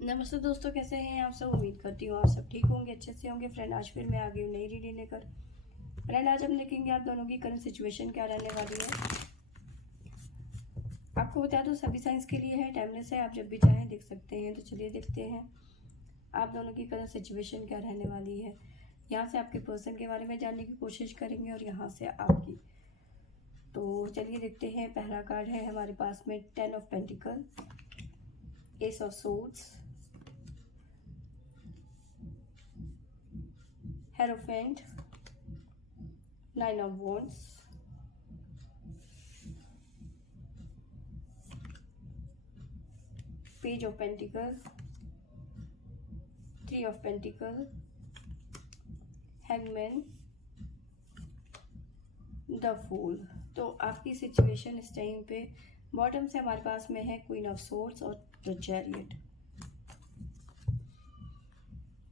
नमस्ते दोस्तों, कैसे हैं आप सब। उम्मीद करती हूँ आप सब ठीक होंगे, अच्छे से होंगे। फ्रेंड, आज फिर मैं आ गई हूँ नई रीडिंग लेकर। फ्रेंड, आज हम देखेंगे आप दोनों की करंट सिचुएशन क्या रहने वाली है। आपको बता दूँ सभी साइंस के लिए है, टाइमलेस है, आप जब भी चाहें देख सकते हैं। तो चलिए देखते हैं आप दोनों की करंट सिचुएशन क्या रहने वाली है। यहाँ से आपके पर्सन के बारे में जानने की कोशिश करेंगे और यहाँ से आपकी। तो चलिए देखते हैं। पहला कार्ड है हमारे पास में 10 of pentacle, S of swords, hierophant, 9 of wands, page of pentacle, 3 of pentacle, hangman, the fool. तो आपकी सिचुएशन इस टाइम पे बॉटम से हमारे पास में है क्वीन ऑफ सोर्ड्स और द चैरियट।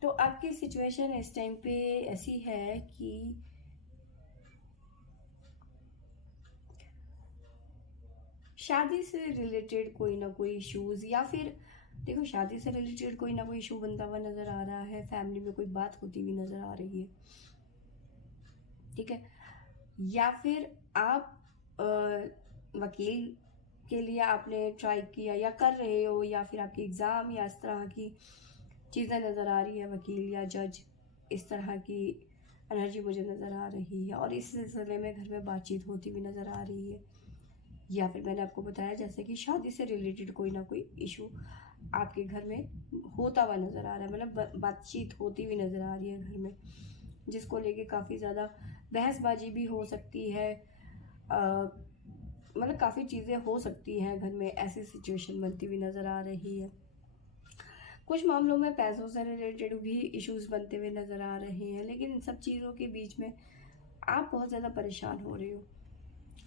तो आपकी सिचुएशन इस टाइम पे ऐसी है कि शादी से रिलेटेड कोई ना कोई इश्यूज, या फिर देखो शादी से रिलेटेड कोई ना कोई इशू बनता हुआ नजर आ रहा है। फैमिली में कोई बात होती हुई नजर आ रही है, ठीक है। या फिर आप वकील के लिए आपने ट्राई किया या कर रहे हो, या फिर आपके एग्ज़ाम या इस तरह की चीज़ें नज़र आ रही है। वकील या जज, इस तरह की एनर्जी मुझे नज़र आ रही है। और इस सिलसिले में घर में बातचीत होती हुई नज़र आ रही है। या फिर मैंने आपको बताया जैसे कि शादी से रिलेटेड कोई ना कोई इशू आपके घर में होता हुआ नज़र आ रहा है। मतलब बातचीत होती हुई नज़र आ रही है घर में, जिसको लेके काफ़ी ज़्यादा बहसबाजी भी हो सकती है। मतलब काफ़ी चीज़ें हो सकती हैं घर में, ऐसी सिचुएशन बनती हुई नज़र आ रही है। कुछ मामलों में पैसों से रिलेटेड भी इश्यूज बनते हुए नज़र आ रहे हैं। लेकिन इन सब चीज़ों के बीच में आप बहुत ज़्यादा परेशान हो रहे हो।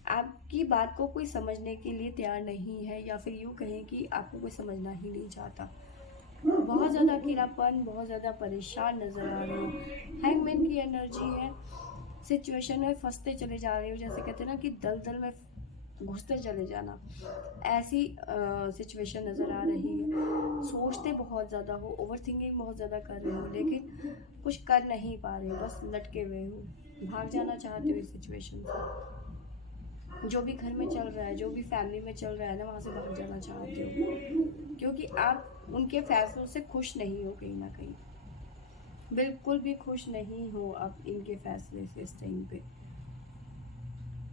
आपकी बात को कोई समझने के लिए तैयार नहीं है, या फिर यूँ कहें कि आपको कोई समझना ही नहीं चाहता। बहुत ज़्यादा अकेलापन, बहुत ज़्यादा परेशान नज़र आ रहे हो। हैंगमैन की एनर्जी है। सिचुएशन में फंसते चले जा रहे हो, जैसे कहते हैं ना कि दलदल में घुसते चले जाना, ऐसी सिचुएशन नज़र आ रही है। सोचते बहुत ज़्यादा हो, ओवर थिंकिंग बहुत ज़्यादा कर रहे हो, लेकिन कुछ कर नहीं पा रहे हो, बस लटके हुए हो। भाग जाना चाहते हो इस सिचुएशन से। जो भी घर में चल रहा है, जो भी फैमिली में चल रहा है ना, वहाँ से भाग जाना चाहते हो, क्योंकि आप उनके फैसलों से खुश नहीं हो। कहीं ना कहीं बिल्कुल भी खुश नहीं हो आप इनके फैसले से इस टाइम पे।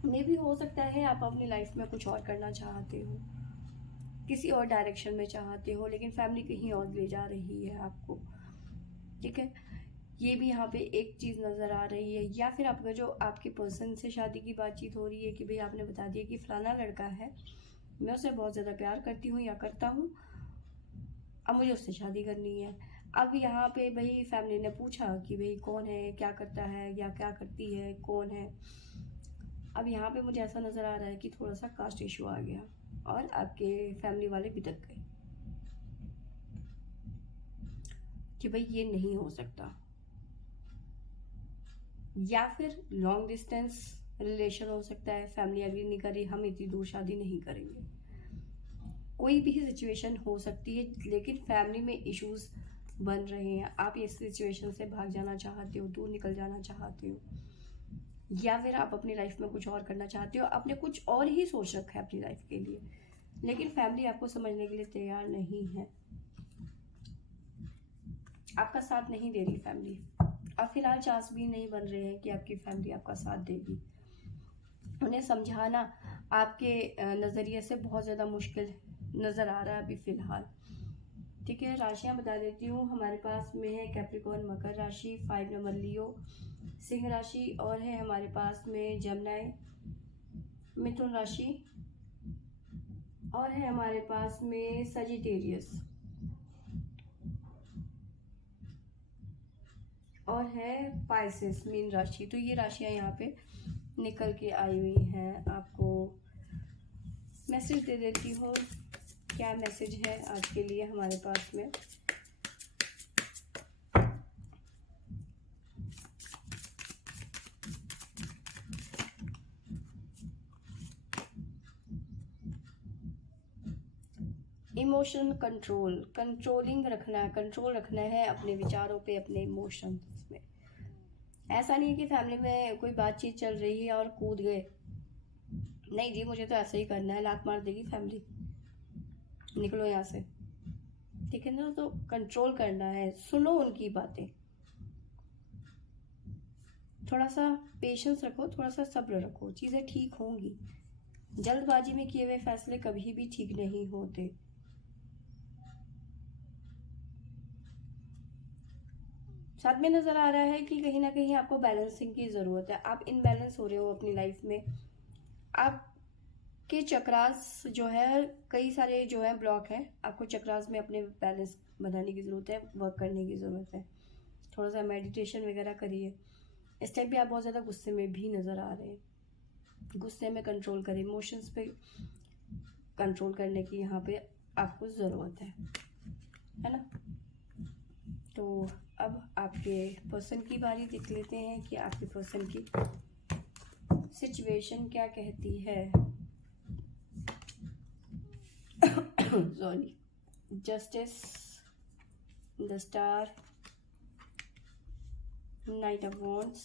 मे भी हो सकता है आप अपनी लाइफ में कुछ और करना चाहते हो, किसी और डायरेक्शन में चाहते हो, लेकिन फैमिली कहीं और ले जा रही है आपको, ठीक है। ये भी यहाँ पे एक चीज़ नज़र आ रही है। या फिर आपका जो आपके पर्सन से शादी की बातचीत हो रही है कि भाई आपने बता दिया कि फलाना लड़का है, मैं उसे बहुत ज़्यादा प्यार करती हूँ या करता हूँ, अब मुझे उससे शादी करनी है। अब यहाँ पे भाई फैमिली ने पूछा कि भाई कौन है, क्या करता है या क्या करती है, कौन है। अब यहाँ पे मुझे ऐसा नज़र आ रहा है कि थोड़ा सा कास्ट इशू आ गया और आपके फैमिली वाले बिदक गए कि भाई ये नहीं हो सकता। या फिर लॉन्ग डिस्टेंस रिलेशन हो सकता है, फैमिली एग्री नहीं कर रही, हम इतनी दूर शादी नहीं करेंगे। कोई भी सिचुएशन हो सकती है, लेकिन फैमिली में इश्यूज बन रहे हैं। आप इस सिचुएशन से भाग जाना चाहते हो, दूर निकल जाना चाहते हो, या फिर आप अपनी लाइफ में कुछ और करना चाहते हो। आपने कुछ और ही सोच रखा है अपनी लाइफ के लिए, लेकिन फैमिली आपको समझने के लिए तैयार नहीं है, आपका साथ नहीं दे रही फैमिली। अब फिलहाल चांस भी नहीं बन रहे हैं कि आपकी फैमिली आपका साथ देगी। उन्हें समझाना आपके नज़रिए से बहुत ज़्यादा मुश्किल नज़र आ रहा है अभी फ़िलहाल, ठीक है। राशियाँ बता देती हूँ। हमारे पास में है कैप्रिकॉर्न मकर राशि, 5 नंबर लियो सिंह राशि, और है हमारे पास में जमनाई मिथुन राशि, और है हमारे पास में सजिटेरियस, और है पाइसेस मीन राशि। तो ये राशियाँ यहाँ पे निकल के आई हुई हैं। आपको मैसेज दे देती हूँ क्या मैसेज है आज के लिए हमारे पास में। इमोशन कंट्रोल, कंट्रोलिंग रखना है, कंट्रोल रखना है अपने विचारों पे, अपने इमोशंस में। ऐसा नहीं है कि फैमिली में कोई बातचीत चल रही है और कूद गए, नहीं जी मुझे तो ऐसा ही करना है, लात मार देगी फैमिली, निकलो यहाँ से, ठीक है ना। तो कंट्रोल करना है, सुनो उनकी बातें, थोड़ा सा पेशेंस रखो, थोड़ा सा सब्र रखो, चीज़ें ठीक होंगी। जल्दबाजी में किए हुए फैसले कभी भी ठीक नहीं होते। साथ में नज़र आ रहा है कि कहीं ना कहीं आपको बैलेंसिंग की ज़रूरत है, आप इनबैलेंस हो रहे हो अपनी लाइफ में। आपके चक्रास जो है, कई सारे जो है ब्लॉक हैं, आपको चक्रास में अपने बैलेंस बनाने की ज़रूरत है, वर्क करने की ज़रूरत है। थोड़ा सा मेडिटेशन वगैरह करिए। इस टाइम पे आप बहुत ज़्यादा गुस्से में भी नज़र आ रहे हैं, गुस्से में कंट्रोल करें, इमोशंस पे कंट्रोल करने की यहाँ पे आपको ज़रूरत है ना। तो अब आपके पर्सन की बारी देख लेते हैं कि आपके पर्सन की सिचुएशन क्या कहती है। Sorry, justice, the star, knight of wands,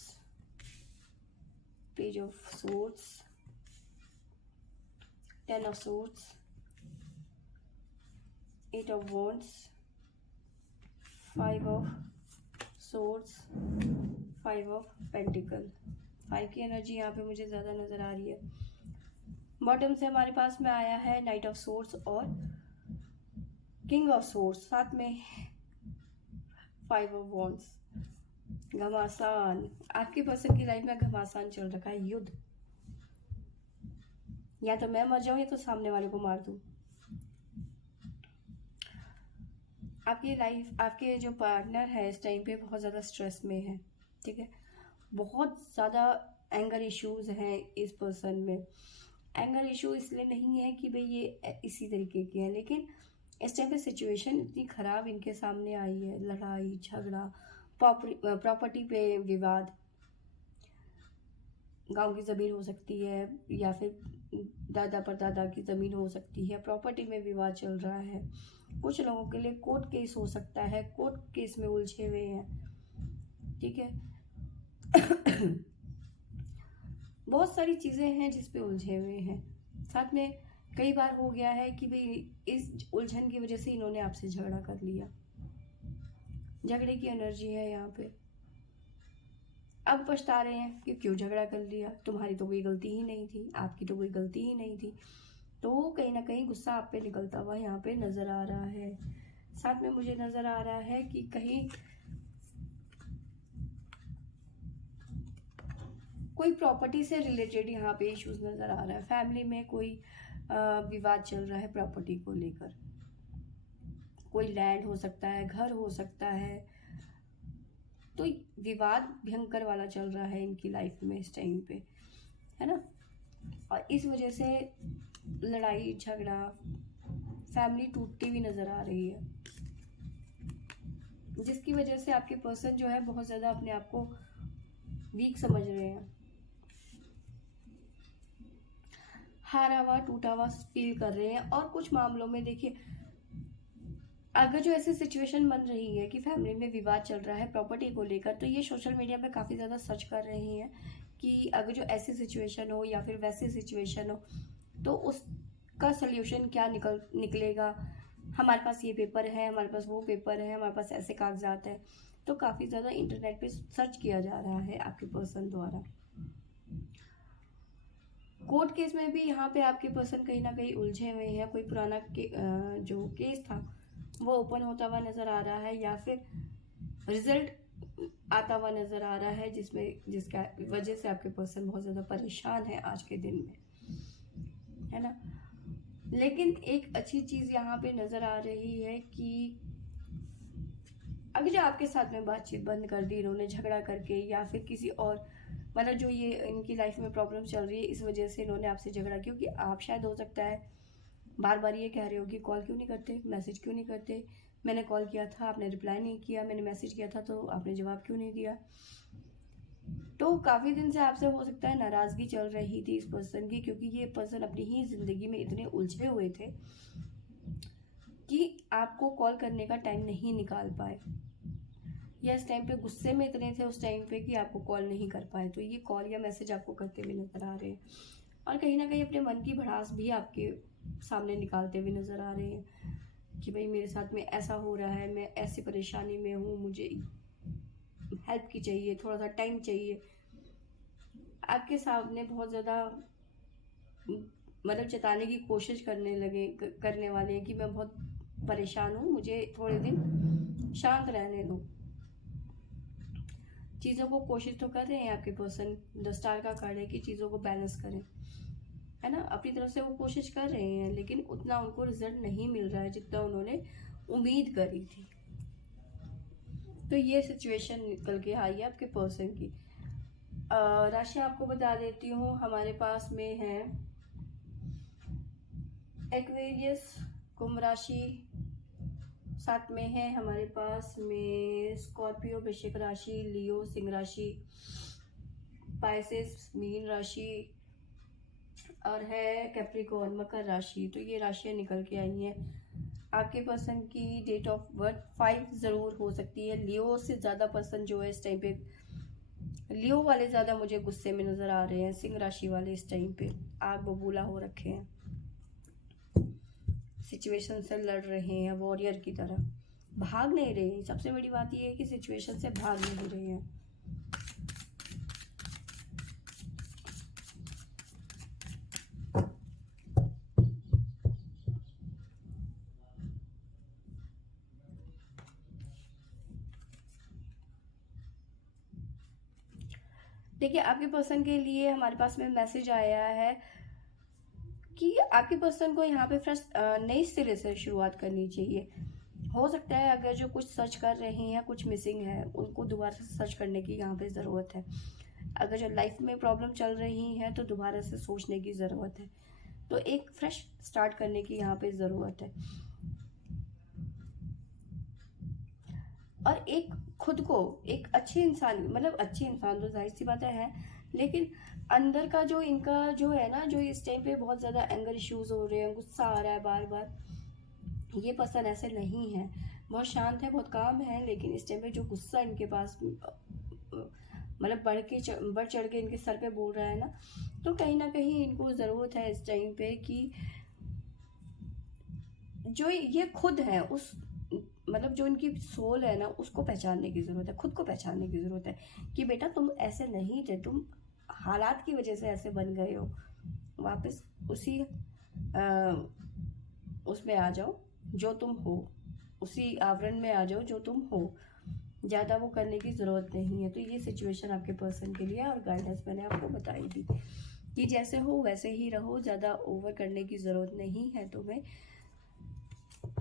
page of swords, ten of swords, eight of wands, five of swords, five of pentacle. Five की एनर्जी यहाँ पे मुझे ज़्यादा नज़र आ रही है। बॉटम से हमारे पास में आया है नाइट ऑफ सोर्ड्स और किंग ऑफ सोर्ड्स, साथ में फाइव ऑफ वॉन्ड्स। घमासान, आपके पर्सन की लाइफ में घमासान चल रखा है, युद्ध, या तो मैं मर जाऊं या तो सामने वाले को मार दूं। आपकी लाइफ, आपके जो पार्टनर है इस टाइम पे बहुत ज़्यादा स्ट्रेस में है, ठीक है। बहुत ज़्यादा एंगर इश्यूज हैं इस पर्सन में। एंगर इशू इसलिए नहीं है कि भाई ये इसी तरीके के हैं, लेकिन इस टाइम पे सिचुएशन इतनी ख़राब इनके सामने आई है, लड़ाई झगड़ा, प्रॉपर्टी पे विवाद, गांव की ज़मीन हो सकती है या फिर दादा परदादा की ज़मीन हो सकती है, प्रॉपर्टी में विवाद चल रहा है। कुछ लोगों के लिए कोर्ट केस हो सकता है, कोर्ट केस में उलझे हुए हैं, ठीक है। बहुत सारी चीज़ें हैं जिस पे उलझे हुए हैं। साथ में कई बार हो गया है कि भाई इस उलझन की वजह से इन्होंने आपसे झगड़ा कर लिया, झगड़े की एनर्जी है यहाँ पे। अब पछता रहे हैं कि क्यों झगड़ा कर लिया, तुम्हारी तो कोई गलती ही नहीं थी, आपकी तो कोई गलती ही नहीं थी। तो कहीं ना कहीं गुस्सा आप पे निकलता हुआ यहाँ पे नज़र आ रहा है। साथ में मुझे नज़र आ रहा है कि कहीं कोई प्रॉपर्टी से रिलेटेड यहाँ पे इश्यूज नज़र आ रहा है। फैमिली में कोई विवाद चल रहा है प्रॉपर्टी को लेकर, कोई लैंड हो सकता है, घर हो सकता है, तो विवाद भयंकर वाला चल रहा है इनकी लाइफ में इस टाइम पे, है ना। और इस वजह से लड़ाई झगड़ा, फैमिली टूटती हुई नज़र आ रही है, जिसकी वजह से आपके पर्सन जो है बहुत ज़्यादा अपने आप को वीक समझ रहे हैं, हारा हुआ टूटा हुआ फील कर रहे हैं। और कुछ मामलों में देखिए, अगर जो ऐसी सिचुएशन बन रही है कि फैमिली में विवाद चल रहा है प्रॉपर्टी को लेकर, तो ये सोशल मीडिया पे काफ़ी ज़्यादा सर्च कर रही हैं कि अगर जो ऐसी सिचुएशन हो या फिर वैसी सिचुएशन हो तो उसका सल्यूशन क्या निकलेगा। हमारे पास ये पेपर है, हमारे पास वो पेपर है, हमारे पास ऐसे कागजात हैं। तो काफ़ी ज़्यादा इंटरनेट पे सर्च किया जा रहा है आपके पर्सन द्वारा। कोर्ट केस में भी यहाँ पे आपके पर्सन कहीं ना कहीं उलझे हुए हैं। कोई पुराना जो केस था वो ओपन होता हुआ नज़र आ रहा है, या फिर रिजल्ट आता हुआ नज़र आ रहा है जिसका वजह से आपके पर्सन बहुत ज़्यादा परेशान है आज के दिन में, है ना। लेकिन एक अच्छी चीज़ यहाँ पे नज़र आ रही है कि अगर जो आपके साथ में बातचीत बंद कर दी इन्होंने झगड़ा करके, या फिर किसी और मतलब जो ये इनकी लाइफ में प्रॉब्लम चल रही है इस वजह से इन्होंने आपसे झगड़ा, क्योंकि आप शायद हो सकता है बार बार ये कह रहे हो कि कॉल क्यों नहीं करते, मैसेज क्यों नहीं करते, मैंने कॉल किया था आपने रिप्लाई नहीं किया, मैंने मैसेज किया था तो आपने जवाब क्यों नहीं दिया। तो काफ़ी दिन से आपसे हो सकता है नाराज़गी चल रही थी इस पर्सन की, क्योंकि ये पर्सन अपनी ही ज़िंदगी में इतने उलझे हुए थे आपको कॉल करने का टाइम नहीं निकाल पाए, या इस टाइम पे गुस्से में इतने थे उस टाइम पे कि आपको कॉल नहीं कर पाए, तो ये कॉल या मैसेज आपको करते हुए नज़र आ रहे हैं। और कहीं ना कहीं अपने मन की भड़ास भी आपके सामने निकालते हुए नज़र आ रहे हैं कि भाई मेरे साथ में ऐसा हो रहा है, मैं ऐसी परेशानी में हूँ, मुझे हेल्प की चाहिए, थोड़ा सा टाइम चाहिए। आपके सामने बहुत ज़्यादा मतलब जताने की कोशिश करने वाले हैं कि मैं बहुत परेशान हूँ, मुझे थोड़े दिन शांत रहने दो। चीज़ों को कोशिश तो कर रहे हैं आपके पर्सन, 10 स्टार का कार्ड है कि चीज़ों को बैलेंस करें, है ना, अपनी तरफ से वो कोशिश कर रहे हैं, लेकिन उतना उनको रिजल्ट नहीं मिल रहा है जितना उन्होंने उम्मीद करी थी। तो ये सिचुएशन निकल के आई है आपके पर्सन की। राशि आपको बता देती हूँ, हमारे पास में है एक्वेरियस कुंभ राशि, साथ में है हमारे पास में स्कॉर्पियो वृश्चिक राशि, लियो सिंह राशि, पाइसेस मीन राशि, और है कैप्रिकॉर्न मकर राशि। तो ये राशियाँ निकल के आई हैं। आपके पर्सन की डेट ऑफ बर्थ 5 ज़रूर हो सकती है। लियो से ज़्यादा पर्सन जो है इस टाइम पे, लियो वाले ज़्यादा मुझे गुस्से में नज़र आ रहे हैं। सिंह राशि वाले इस टाइम पे आग बबूला हो रखे हैं, सिचुएशन से लड़ रहे हैं वॉरियर की तरह, भाग नहीं रहे हैं। सबसे बड़ी बात यह है कि सिचुएशन से भाग नहीं रहे हैं। देखिए, आपके पर्सन के लिए हमारे पास में मैसेज आया है कि आपके पर्सन को यहाँ पे फ्रेश नई सिरे से शुरुआत करनी चाहिए। हो सकता है अगर जो कुछ सर्च कर रहे हैं, कुछ मिसिंग है, उनको दोबारा से सर्च करने की यहाँ पे ज़रूरत है। अगर जो लाइफ में प्रॉब्लम चल रही है तो दोबारा से सोचने की ज़रूरत है। तो एक फ्रेश स्टार्ट करने की यहाँ पे ज़रूरत है। और एक खुद को एक अच्छे इंसान, मतलब अच्छे इंसान तो जाहिर सी बात है, लेकिन अंदर का जो इनका जो है ना, जो इस टाइम पे बहुत ज़्यादा एंगर इश्यूज हो रहे हैं, गुस्सा आ रहा है बार बार, ये पर्सन ऐसे नहीं है, बहुत शांत है, बहुत काम है, लेकिन इस टाइम पे जो गुस्सा इनके पास मतलब बढ़ चढ़ के इनके सर पे बोल रहा है ना, तो कहीं ना कहीं इनको ज़रूरत है इस टाइम पे कि जो ये खुद है उस मतलब जो इनकी सोल है ना, उसको पहचानने की ज़रूरत है, खुद को पहचानने की ज़रूरत है कि बेटा तुम ऐसे नहीं थे, तुम हालात की वजह से ऐसे बन गए हो। वापस उसी उसमें आ जाओ जो तुम हो, उसी आवरण में आ जाओ जो तुम हो। ज़्यादा वो करने की ज़रूरत नहीं है। तो ये सिचुएशन आपके पर्सन के लिए, और गाइडेंस मैंने आपको बताई थी कि जैसे हो वैसे ही रहो, ज़्यादा ओवर करने की ज़रूरत नहीं है तुम्हें।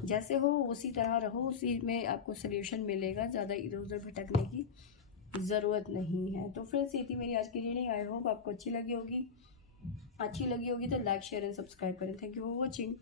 जैसे हो उसी तरह रहो, उसी में आपको सोल्यूशन मिलेगा, ज़्यादा इधर उधर भटकने की ज़रूरत नहीं है। तो फ्रेंड्स, ये थी मेरी आज की रीडिंग। आई होप आपको अच्छी लगी होगी तो लाइक शेयर एंड सब्सक्राइब करें। Thank you for watching.